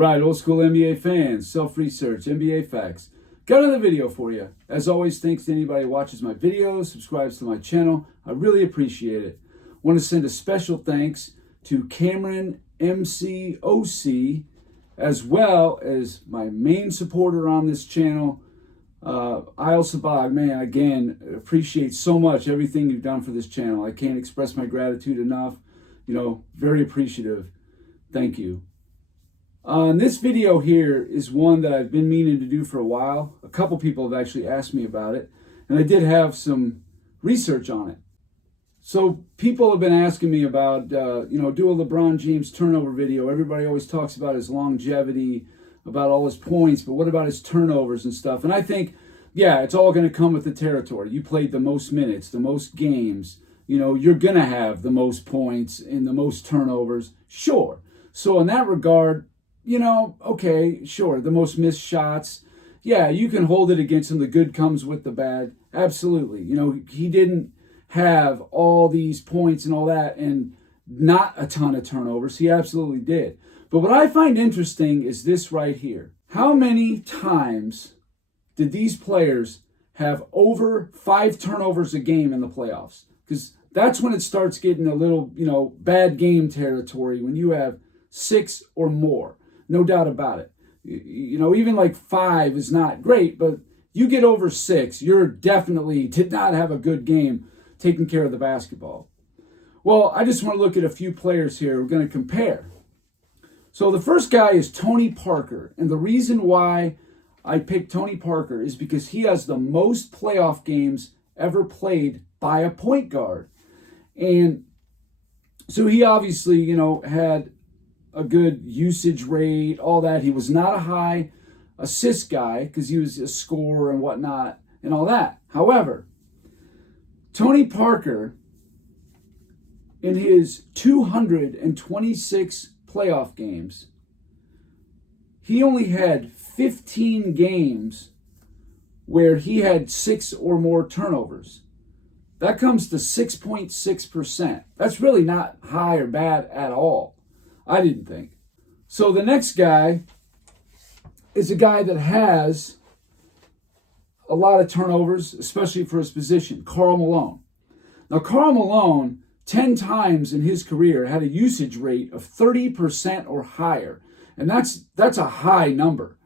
All right, old school NBA fans, self-research, NBA facts. Got another video for you. As always, thanks to anybody who watches my videos, subscribes to my channel. I really appreciate it. Want to send a special thanks to Cameron MCOC, as well as my main supporter on this channel, Isle Sabag. Man, again, appreciate so much everything you've done for this channel. I can't express my gratitude enough. Very appreciative. Thank you. This video here is one that I've been meaning to do for a while. A couple people have actually asked me about it, and I did have some research on it. So people have been asking me about, do a LeBron James turnover video. Everybody always talks about his longevity, about all his points, but what about his turnovers and stuff? And I think, yeah, it's all going to come with the territory. You played the most minutes, the most games. You're going to have the most points and the most turnovers. Sure. So in that regard, okay, sure, the most missed shots. Yeah, you can hold it against him. The good comes with the bad. Absolutely. He didn't have all these points and all that and not a ton of turnovers. He absolutely did. But what I find interesting is this right here. How many times did these players have over 5 turnovers a game in the playoffs? Because that's when it starts getting a little, bad game territory, when you have 6 or more. No doubt about it. Even like 5 is not great, but you get over 6, you're definitely did not have a good game taking care of the basketball. Well, I just want to look at a few players here we're going to compare. So the first guy is Tony Parker. And the reason why I picked Tony Parker is because he has the most playoff games ever played by a point guard. And so he obviously, had a good usage rate, all that. He was not a high assist guy because he was a scorer and whatnot and all that. However, Tony Parker, in his 226 playoff games, he only had 15 games where he had 6 or more turnovers. That comes to 6.6%. That's really not high or bad at all, I didn't think. So the next guy is a guy that has a lot of turnovers, especially for his position, Karl Malone. Now, Karl Malone, 10 times in his career, had a usage rate of 30% or higher. And that's a high number.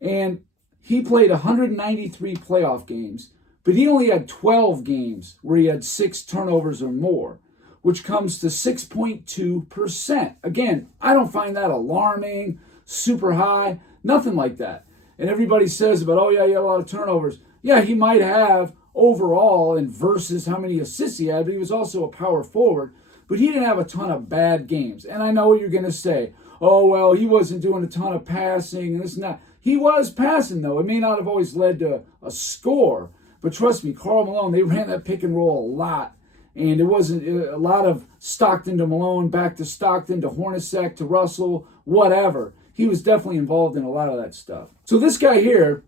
And he played 193 playoff games, but he only had 12 games where he had 6 turnovers or more, which comes to 6.2%. Again, I don't find that alarming, super high, nothing like that. And everybody says about, he had a lot of turnovers. Yeah, he might have overall and versus how many assists he had, but he was also a power forward. But he didn't have a ton of bad games. And I know what you're going to say. He wasn't doing a ton of passing and this and that. He was passing, though. It may not have always led to a score. But trust me, Karl Malone, they ran that pick and roll a lot. And it wasn't a lot of Stockton to Malone, back to Stockton to Hornacek to Russell, whatever. He was definitely involved in a lot of that stuff. So this guy here,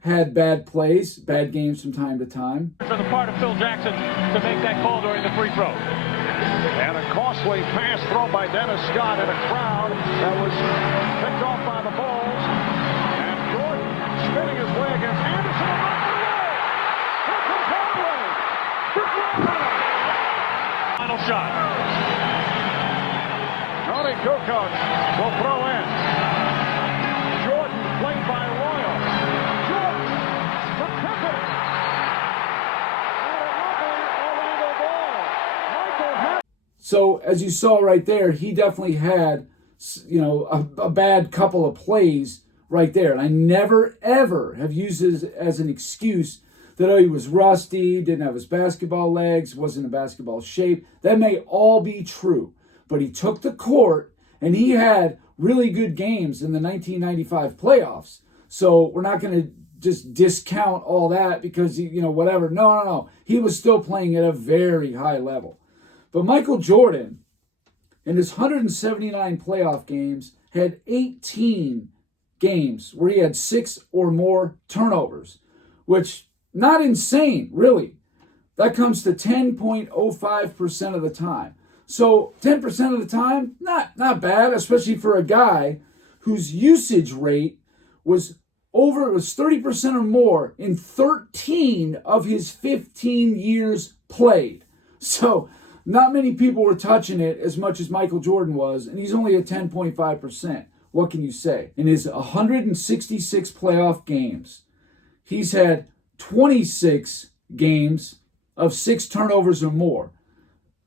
had bad plays, bad games from time to time. For the part of Phil Jackson to make that call during the free throw. And a costly pass thrown by Dennis Scott in a crowd that was picked off by the Bulls. And Jordan spinning his way against Anderson. Here comes Harden. Final shot. Tony Kukoc will throw in. Jordan played by Royal. Jordan for Pippen. And a lovely Orlando ball. Michael Harden. So as you saw right there, he definitely had, a bad couple of plays right there. And I never, ever have used it as an excuse that, he was rusty, didn't have his basketball legs, wasn't in basketball shape. That may all be true. But he took the court, and he had really good games in the 1995 playoffs. So we're not going to just discount all that because, whatever. No. He was still playing at a very high level. But Michael Jordan, in his 179 playoff games, had 18 games where he had 6 or more turnovers, which not insane, really. That comes to 10.05% of the time. So 10% of the time, not bad, especially for a guy whose usage rate was 30% or more in 13 of his 15 years played. So not many people were touching it as much as Michael Jordan was, and he's only at 10.5%. What can you say? In his 166 playoff games, he's had 26 games of 6 turnovers or more.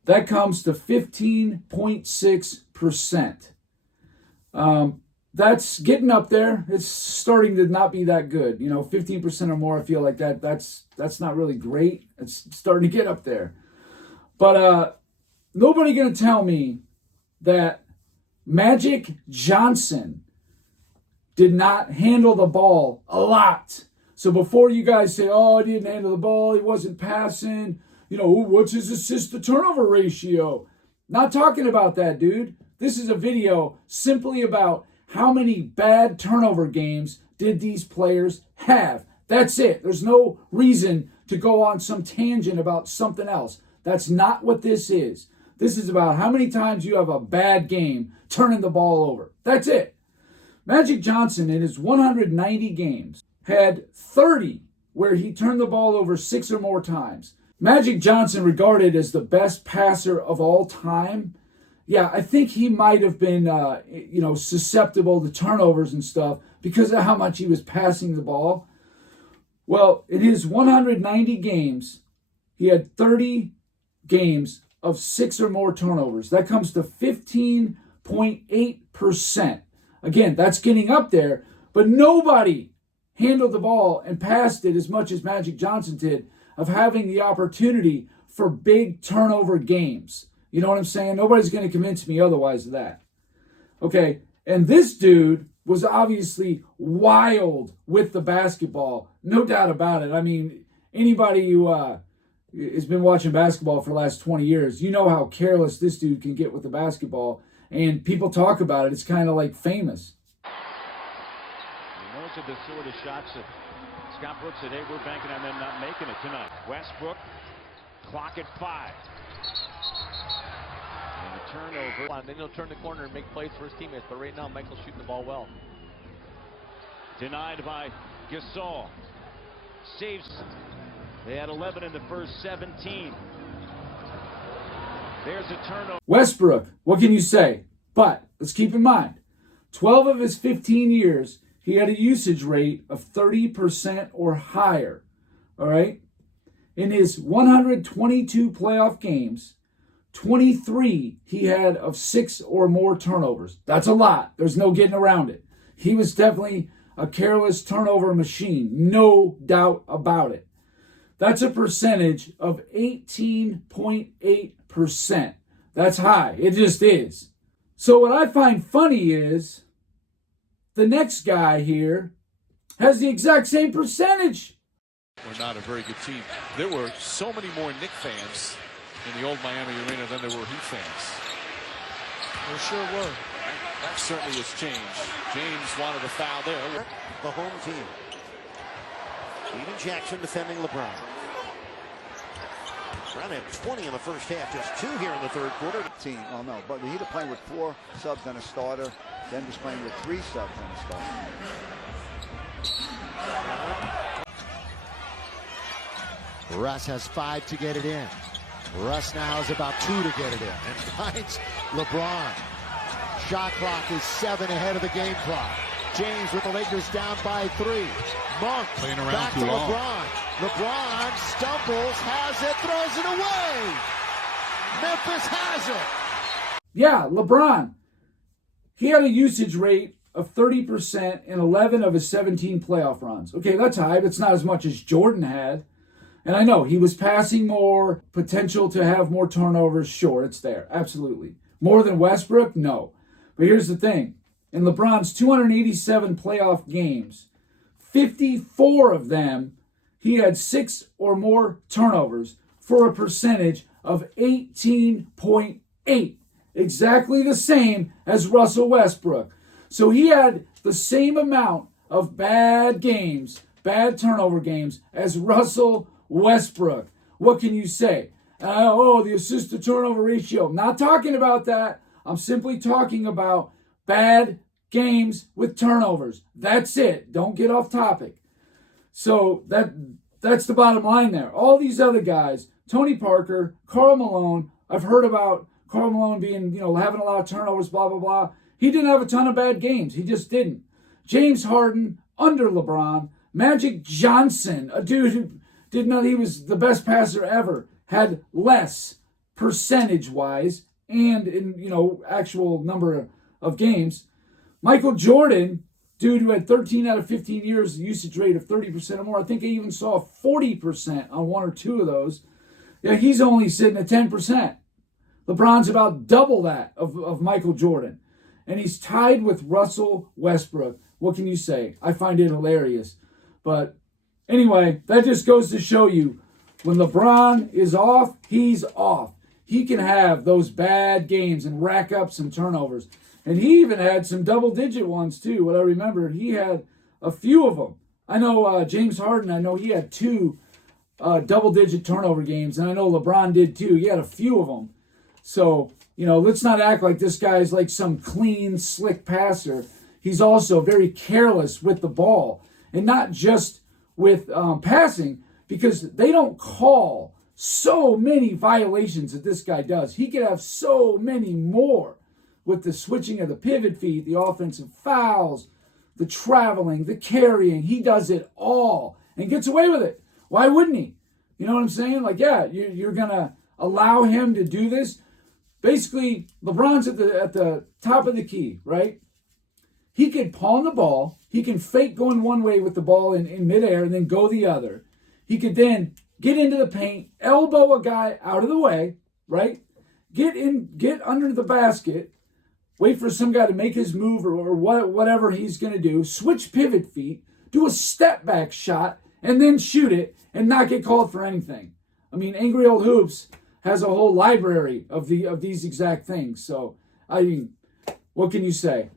That comes to 15.6%. That's getting up there. It's starting to not be that good. 15% or more, I feel like that's not really great. It's starting to get up there. But nobody going to tell me that Magic Johnson did not handle the ball a lot. So before you guys say, oh, he didn't handle the ball, he wasn't passing, what's his assist to turnover ratio? Not talking about that, dude. This is a video simply about how many bad turnover games did these players have. That's it. There's no reason to go on some tangent about something else. That's not what this is. This is about how many times you have a bad game turning the ball over. That's it. Magic Johnson, in his 190 games, had 30 where he turned the ball over 6 or more times. Magic Johnson, regarded as the best passer of all time, yeah, I think he might have been, susceptible to turnovers and stuff because of how much he was passing the ball. Well, in his 190 games, he had 30 games of 6 or more turnovers. That comes to 15.8%. Again, that's getting up there, but nobody handled the ball and passed it as much as Magic Johnson did, of having the opportunity for big turnover games. You know what I'm saying? Nobody's going to convince me otherwise of that. Okay, and this dude was obviously wild with the basketball. No doubt about it. I mean, anybody who has been watching basketball for the last 20 years, you know how careless this dude can get with the basketball. And people talk about it. It's kind of like famous. Those are the sort of shots that Scott Brooks said, hey, we're banking on them not making it tonight. Westbrook, clock at 5. And a turnover. And then he'll turn the corner and make plays for his teammates. But right now, Michael's shooting the ball well. Denied by Gasol. Saves. They had 11 in the first 17. There's a turnover. Westbrook, what can you say? But let's keep in mind, 12 of his 15 years, he had a usage rate of 30% or higher. All right? In his 122 playoff games, 23 he had of 6 or more turnovers. That's a lot. There's no getting around it. He was definitely a careless turnover machine. No doubt about it. That's a percentage of 18.8%. That's high. It just is. So what I find funny is the next guy here has the exact same percentage. We're not a very good team. There were so many more Knick fans in the old Miami Arena than there were Heat fans. There sure were. That certainly has changed. James wanted a foul there. The home team. Steven Jackson defending LeBron. LeBron had 20 in the first half, just 2 here in the third quarter. Oh no, but the Heat are playing with 4 subs and a starter. Denver's playing with 3 subs and a starter. Russ has 5 to get it in. Russ now is about 2 to get it in and finds LeBron. Shot clock is 7 ahead of the game clock. James with the Lakers down by 3. Monk playing around back to too long. LeBron. LeBron stumbles, has it, throws it away. Memphis has it. Yeah, LeBron. He had a usage rate of 30% in 11 of his 17 playoff runs. Okay, that's high, but it's not as much as Jordan had. And I know he was passing more, potential to have more turnovers. Sure, it's there. Absolutely. More than Westbrook? No. But here's the thing. In LeBron's 287 playoff games, 54 of them, he had 6 or more turnovers for a percentage of 18.8. Exactly the same as Russell Westbrook. So he had the same amount of bad games, bad turnover games, as Russell Westbrook. What can you say? The assist to turnover ratio. I'm not talking about that. I'm simply talking about bad games with turnovers. That's it. Don't get off topic. So that's the bottom line there. All these other guys, Tony Parker, Karl Malone, I've heard about Karl Malone being, having a lot of turnovers, blah, blah, blah. He didn't have a ton of bad games. He just didn't. James Harden, under LeBron. Magic Johnson, a dude who didn't know he was the best passer ever, had less percentage-wise and in, actual number of games. Michael Jordan, dude who had 13 out of 15 years, usage rate of 30% or more. I think I even saw 40% on one or two of those. Yeah, he's only sitting at 10%. LeBron's about double that of Michael Jordan. And he's tied with Russell Westbrook. What can you say? I find it hilarious. But anyway, that just goes to show you, when LeBron is off, he's off. He can have those bad games and rack up some turnovers. And he even had some double-digit ones, too. What I remember, he had a few of them. I know James Harden, I know he had 2 double-digit turnover games. And I know LeBron did, too. He had a few of them. So, let's not act like this guy is like some clean, slick passer. He's also very careless with the ball. And not just with passing, because they don't call so many violations that this guy does. He could have so many more with the switching of the pivot feet, the offensive fouls, the traveling, the carrying. He does it all and gets away with it. Why wouldn't he? You know what I'm saying? Like, yeah, you're going to allow him to do this? Basically, LeBron's at the top of the key, right? He can palm the ball. He can fake going one way with the ball in midair and then go the other. He could then get into the paint, elbow a guy out of the way, right? Get under the basket, wait for some guy to make his move or whatever he's going to do, switch pivot feet, do a step back shot, and then shoot it and not get called for anything. I mean, Angry Old Hoops has a whole library of these exact things. So, I mean, what can you say?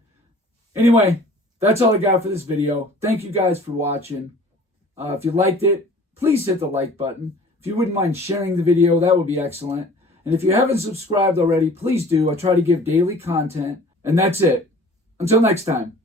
Anyway, that's all I got for this video. Thank you guys for watching. If you liked it, please hit the like button. If you wouldn't mind sharing the video, that would be excellent. And if you haven't subscribed already, please do. I try to give daily content. And that's it. Until next time.